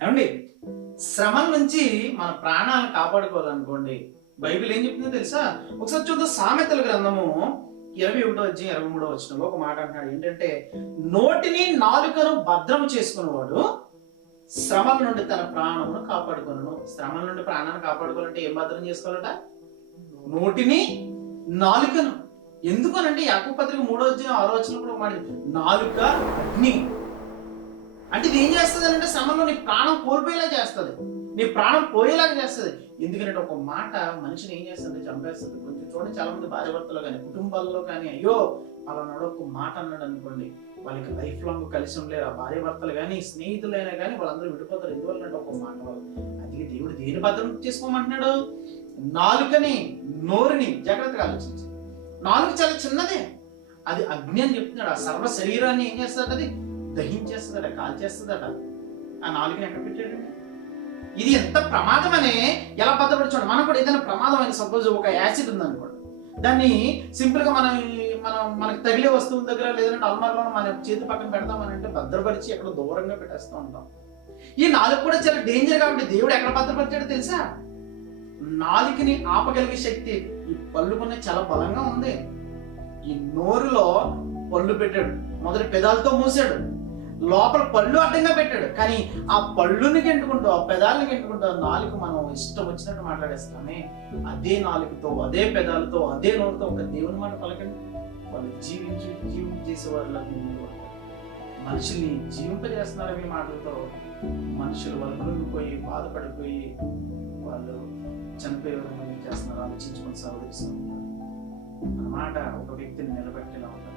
ఏమండి? శ్రమం నుంచి మన ప్రాణాలను కాపాడుకోవాలనుకోండి. బైబిల్ ఏం చెప్తుందో తెలుసా? ఒకసారి చూద్దాం సామెతల గ్రంథము ఇరవై ఒకటో వచ్చి ఇరవై మూడో వచ్చిన ఒక మాట అంటున్నాడు. ఏంటంటే నోటిని నాలుకను భద్రం చేసుకునేవాడు శ్రమల నుండి తన ప్రాణమును కాపాడుకొను శ్రమల నుండి ప్రాణాన్ని కాపాడుకోవాలంటే ఏం భద్రం చేసుకోవాలట? నోటిని నాలుకను. ఎందుకనంటే యాకూబ్ పత్రిక మూడో వచ్చిన ఆరో వచ్చిన కూడా మాట నాలుక అగ్ని అలాంటిది ఇది ఏం చేస్తుంది అంటే నీ ప్రాణం కోల్పోయేలా చేస్తుంది. నీ ప్రాణం పోయేలాగా చేస్తుంది. ఎందుకంటే ఒక మాట మనిషిని ఏం చేస్తుంది? చంపేస్తుంది. కొంచెం చూడండి చాలా మంది భార్యభర్తలు కానీ కుటుంబాల్లో కానీ అయ్యో అలానాడు ఒక మాట అన్నాడు అనుకోండి వాళ్ళకి లైఫ్ లాంగ్ కలిసి ఉండలేరు. ఆ భార్య భర్తలు కానీ స్నేహితులైనా కానీ వాళ్ళందరూ విడిపోతారు. ఎందువల్ల ఒక మాట వల్ల అది దేవుడు దేని భద్రం చేసుకోమంటున్నాడు? నాలుకని నోరుని జాగ్రత్తగా ఆలోచించి. నాలుగు చాలా చిన్నదే. అది అగ్ని అని చెప్తున్నాడు. ఆ సర్వ శరీరాన్ని ఏం చేస్తాడు అది దహించేస్తుందట కాల్చేస్తుందట. ఆ నాలుగుని ఎక్కడ పెట్టాడు? ఇది ఎంత ప్రమాదమనే ఎలా భద్రపరచాడు? మనం కూడా ఏదైనా ప్రమాదం అయిన సపోజ్ ఒక యాసిడ్ ఉందనుకోండి. దాన్ని సింపుల్గా మనం మనం మనకి తగిలే వస్తువుల దగ్గర లేదంటే అల్మార్లో మన చేతి పక్కన పెడదామని అంటే భద్రపరిచి ఎక్కడ దూరంగా పెట్టేస్తూ ఉంటాం. ఈ నాలుగు కూడా చాలా డేంజర్ కాబట్టి దేవుడు ఎక్కడ భద్రపరిచాడో తెలుసా? నాలుగుని ఆపగలిగే శక్తి ఈ పళ్ళుకున్న చాలా బలంగా ఉంది. ఈ నోరులో పళ్ళు పెట్టాడు. మొదటి పెదాలతో మూసాడు. లోపల పళ్ళు అడ్డంగా పెట్టాడు. కానీ ఆ పళ్ళుని గెంటుకుంటూ ఆ పెదాలని గెంటుకుంటూ ఆ నాలుగు మనం ఇష్టం వచ్చినట్టు మాట్లాడేస్తామే. అదే నాలుగుతో అదే పెదాలతో అదే నోరుతో ఒక దేవుని మాట పలకండి. వాళ్ళు జీవించి జీవించేసే వాళ్ళ మనుషుల్ని జీవింపజేస్తున్నారు మీ మాటలతో. మనుషులు వాళ్ళు మునిగిపోయి బాధపడిపోయి వాళ్ళు చనిపోయే విధంగా చేస్తున్నారు ఆలోచించుకొని సహకరిస్తున్నారు అన్నమాట ఒక వ్యక్తిని నిలబెట్టేలా ఉంటుంది